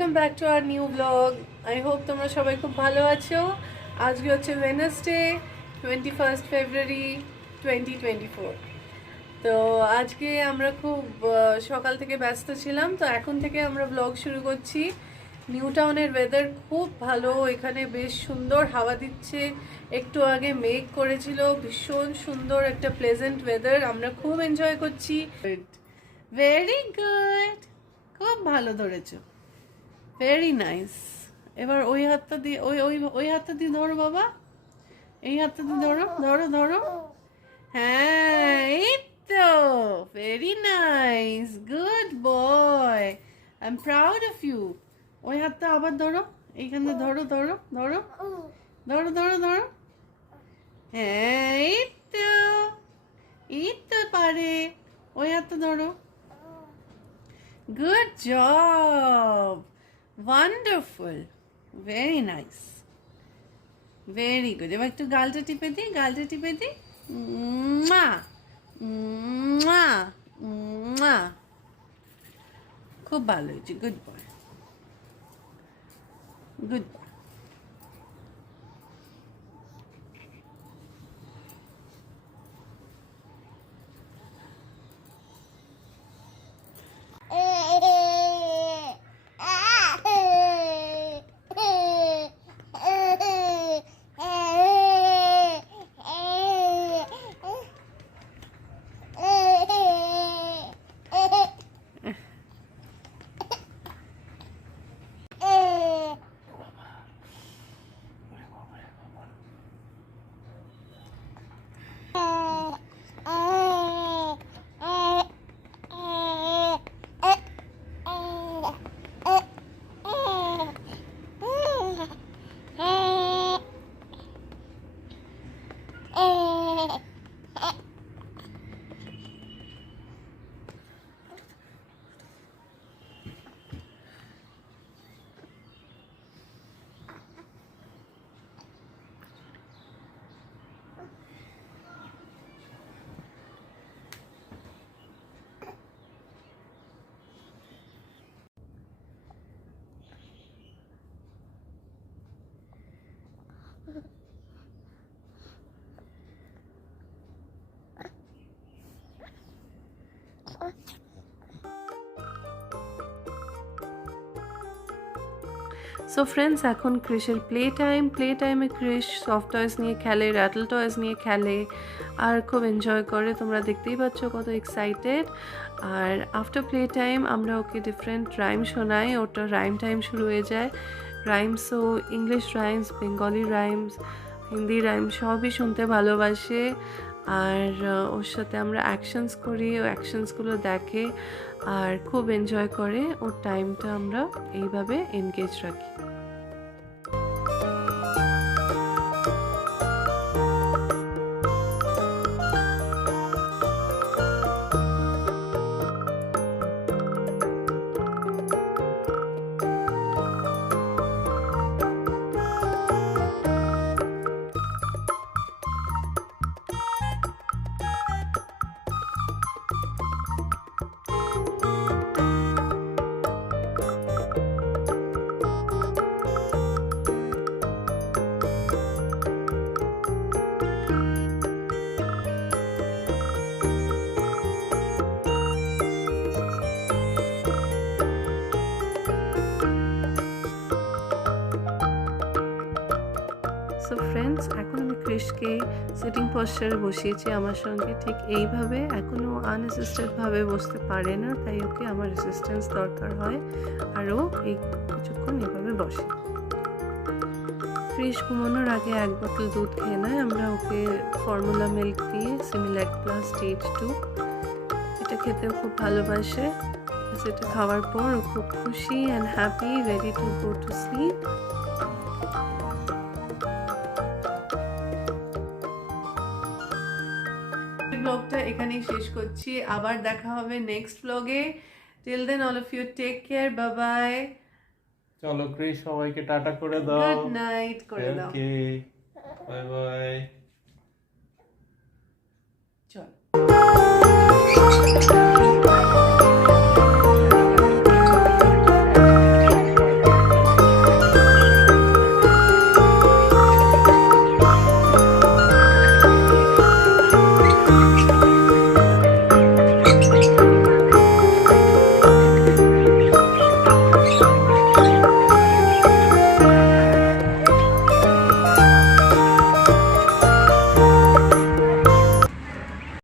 Welcome back to our new blog. I hope তোমরা সবাই খুব ভালো আছো। আজকে হচ্ছে ওয়েডনেসডে 21 ফেব্রুয়ারি 2024। তো আজকে আমরা খুব সকাল থেকে ব্যস্ত ছিলাম, তো এখন থেকে আমরা ব্লগ শুরু করছি। নিউ টাউনের ওয়েদার খুব ভালো, এখানে বেশ সুন্দর হাওয়া দিচ্ছে। একটু আগে মেঘ করেছিল, ভীষণ সুন্দর একটা প্লেজেন্ট ওয়েদার, আমরা খুব এনজয় করছি। ভেরি গুড, খুব ভালো ধরেছো, ভেরি নাইস। এবার ওই হাতটা দিয়ে ওই ওই ওই হাতটা দিয়ে ধরো বাবা, এই হাতটা দিয়ে ধরো ধরো ধরো। হ্যাঁ, এই তো, very nice, good boy, I am proud of you. ওই হাতটা আবার ধরো, এইখানে ধরো ধরো ধরো ধরো ধরো ধরো। হ্যাঁ, এই তো পারে, ওই হাতটা ধরো। Good job, wonderful, very nice, very good. এবার একটু গালটা টিপে দিই, গালটা টিপে দিই। খুব ভালো হয়েছে, good boy, good boy. So friends, এখন ক্রিশের প্লে টাইমে ক্রিশ সফট টয়েস নিয়ে খেলে, র্যাটল টয়েস নিয়ে খেলে আর খুব এনজয় করে। তোমরা দেখতেই পাচ্ছ কত এক্সাইটেড। আর আফটার প্লে টাইম আমরা ওকে ডিফারেন্ট রাইম শোনাই, ওটা রাইম টাইম শুরু হয়ে যায়। রাইমসও English rhymes, Bengali rhymes, Hindi rhymes সবই শুনতে ভালোবাসে। আর ওর সাথে আমরা অ্যাকশনস করি, ও অ্যাকশনসগুলো দেখে আর খুব এনজয় করে। ওর টাইমটা আমরা এইভাবে এনগেজ রাখি। সো ফ্রেন্ডস, এখন আমি ক্রিশকে সিটিং পশ্চারে বসিয়েছি আমার সঙ্গে, ঠিক এইভাবে। এখনও আনঅ্যাসিস্টেডভাবে বসতে পারে না, তাই ওকে আমার অ্যাসিস্ট্যান্স দরকার হয়, আর ও এই কিছুক্ষণ এভাবে বসে। ক্রিশ ঘুমানোর আগে 1 বোতল দুধ খেয়ে নেয়। আমরা ওকে ফর্মুলা মিল্ক দিয়ে সিমিল্যাক প্লাস স্টেজ 2, এটা খেতেও খুব ভালোবাসে। সেটা খাওয়ার পর ও খুব খুশি and happy, ready to go to sleep. ব্লগটা এখানেই শেষ করছি, আবার দেখা হবে নেক্সট ব্লগে। Till then all of you take care, bye bye. চলো ক্রিশ, সবাইকে টাটা করে দাও, গুড নাইট করে দাও। ওকে, বাই বাই। চল।